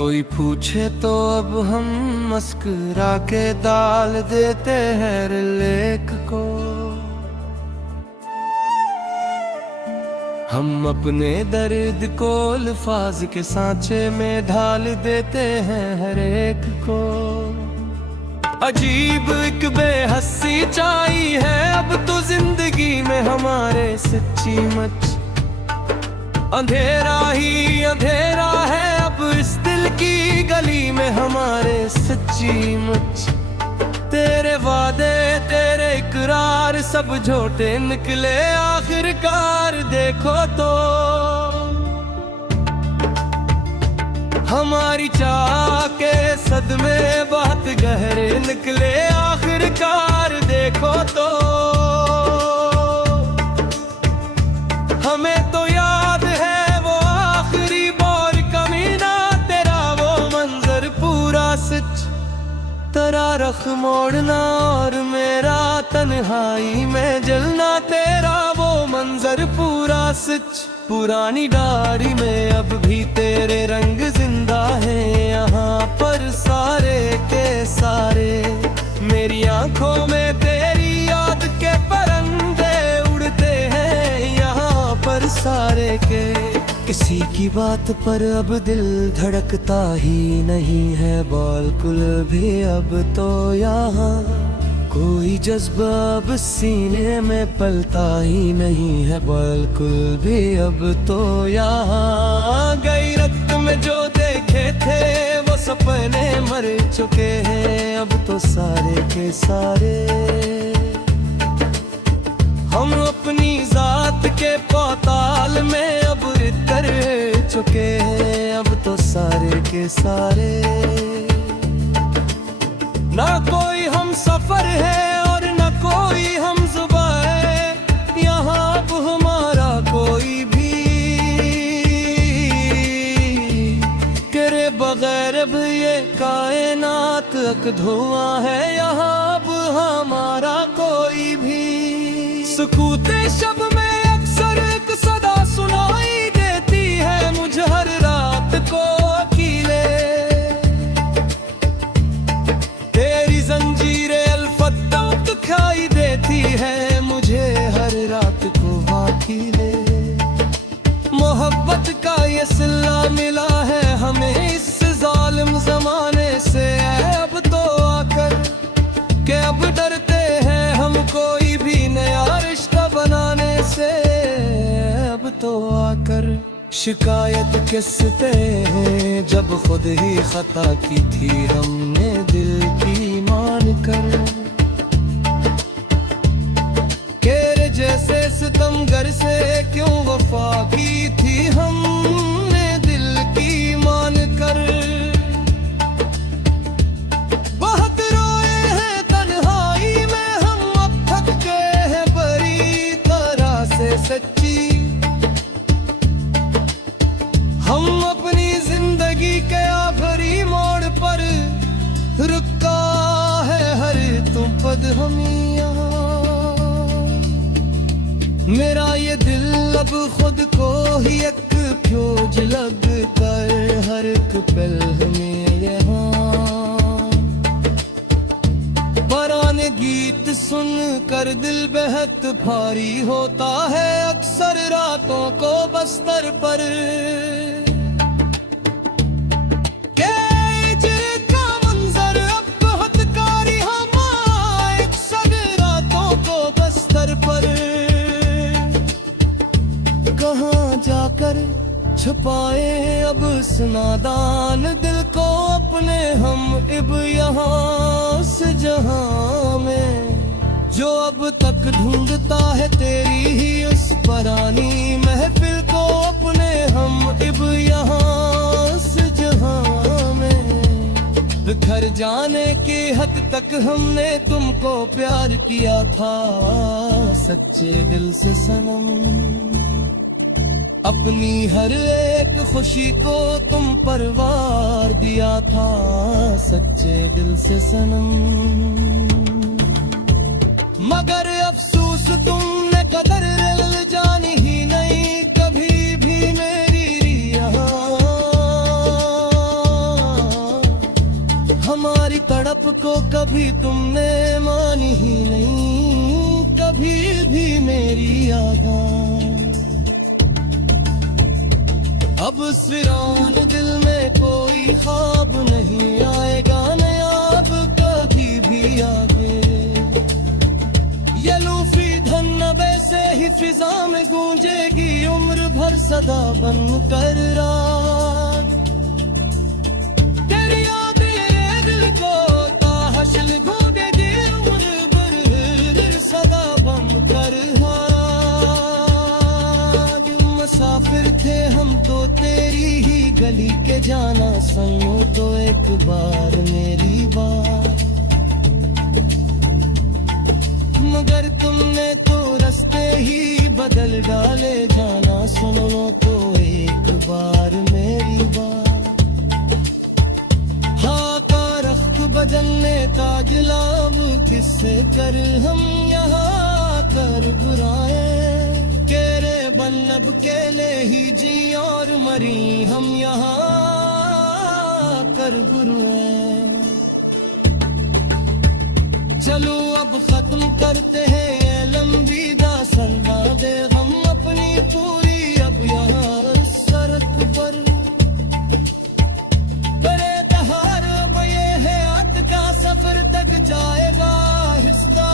कोई पूछे तो अब हम मुस्कुरा के डाल देते हैं लेख को। हम अपने दर्द को अल्फाज के सांचे में ढाल देते हैं हर एक को। अजीब एक बेहसी छाई है अब तो जिंदगी में हमारे सच्ची मच। अंधेरा ही अंधेरा है अब इस दिल की गली में हमारे सच्ची मुच। तेरे वादे तेरे इकरार सब झूठे निकले आखिरकार देखो तो। हमारी चाह के सदमे बहुत गहरे निकले आखिरकार देखो तो। हमें तो याद है वो आखिरी बार कमीना तेरा वो मंजर पूरा सच। तेरा रख मोड़ना और मेरा तन्हाई में जलना तेरा वो मंजर पूरा सच। पुरानी डायरी में अब भी तेरे रंग जिंदा है यहाँ पर सारे के सारे। मेरी आंखों में तेरी याद के परिंदे उड़ते हैं यहाँ पर सारे के। किसी की बात पर अब दिल धड़कता ही नहीं है बिल्कुल भी अब तो यहाँ। कोई जज्बा अब सीने में पलता ही नहीं है बिल्कुल भी अब तो यहाँ। गई रक्त में जो देखे थे वो सपने मर चुके हैं अब तो सारे के सारे। हम अपनी जात के पाताल में अब उतर चुके हैं अब तो सारे के सारे। ना कोई हम सफर है और ना कोई हम जुबा है यहाँ अब हमारा कोई भी। तेरे बगैर अब ये कायनात एक धुआं है यहाँ अब हमारा कोई भी। सुकूते शब में अक्सर एक सदा सुनाई देती है मुझे हर रात को अकेले। तेरी जंजीरें अल्फत खाई देती है मुझे हर रात को अकेले। मोहब्बत का ये सिला मिला है हमें इस जालिम जमाने से अब तो आकर के अब डरते हैं हम कोई भी नया रिश्ता बनाने से अब तो आकर। शिकायत किससे है जब खुद ही खता की थी हमने दिल की मान कर। तेरे जैसे सितमगर से क्यों वफा की थी हमने दिल की मान कर। बहुत रोए हैं तन्हाई में हम अब थक गए हैं बड़ी तरह से सच्ची। हम अपनी जिंदगी के आखिरी मोड़ पर रुका है हर तुम पद हम यहाँ। मेरा ये दिल अब खुद को ही एक फ्यूज लग कर हर एक पल में यहाँ। पुराने गीत सुन कर दिल बेहद भारी होता है अक्सर रातों को बस्तर पर। कहाँ जाकर छुपाए अब इस नादान दिल को अपने हम इब यहाँ से जहाँ में। जो अब तक ढूंढता है तेरी ही उस पुरानी महफिल को अपने हम इब यहाँ से जहाँ में। बिखर जाने के हद तक हमने तुमको प्यार किया था सच्चे दिल से सनम। अपनी हर एक खुशी को तुम पर वार दिया था सच्चे दिल से सनम। मगर अफसोस तुमने कदर जानी ही नहीं कभी भी मेरी यहाँ। कभी तुमने मानी ही नहीं कभी भी मेरी आगाह। अब फिरौन दिल में कोई ख्वाब नहीं आएगा नया अब कभी भी आगे। ये लूफी धन्नबे से ही फिजा में गूंजेगी उम्र भर सदा बन कर राग। तेरी यादें दिल को ताहशल गूंजेगी उम्र भर सदा बन कर मुसाफिर थे हम तो तेरी ही गली के जाना सुनो तो एक बार मेरी बात। मगर तुमने तो रास्ते ही बदल डाले जाना सुनो तो एक बार मेरी बात। हाँ का रख्त बदलने ताजलाब किससे कर हम यहाँ कर बुराए। केरे बल्लभ केले ही जी और मरी हम यहाँ कर गुरुए। चलो अब खत्म करते हैं ये लंबी दास्तान दे हम अपनी पूरी अब यहाँ सड़क पर। बड़े तहार अब ये है अत का सफर तक जाएगा हिस्सा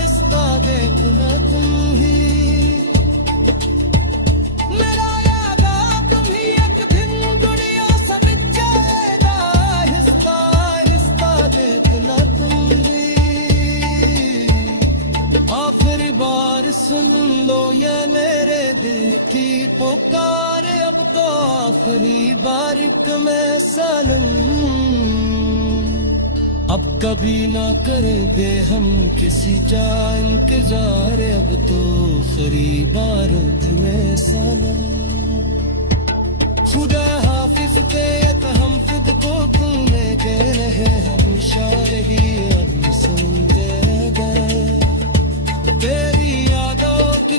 हिस्सा देखना तुम ही। सुन लो ये मेरे दिल की पुकार अब तो आखिरी बार मैं सनम। अब कभी ना करेंगे हम किसी का इंतजार अब तो आखिरी बार तुम्हें सनम। खुदा हाफिज के हम खुद को तुम्हें कह रहे हम शायरी अब सुनते गए। तेरी यादों की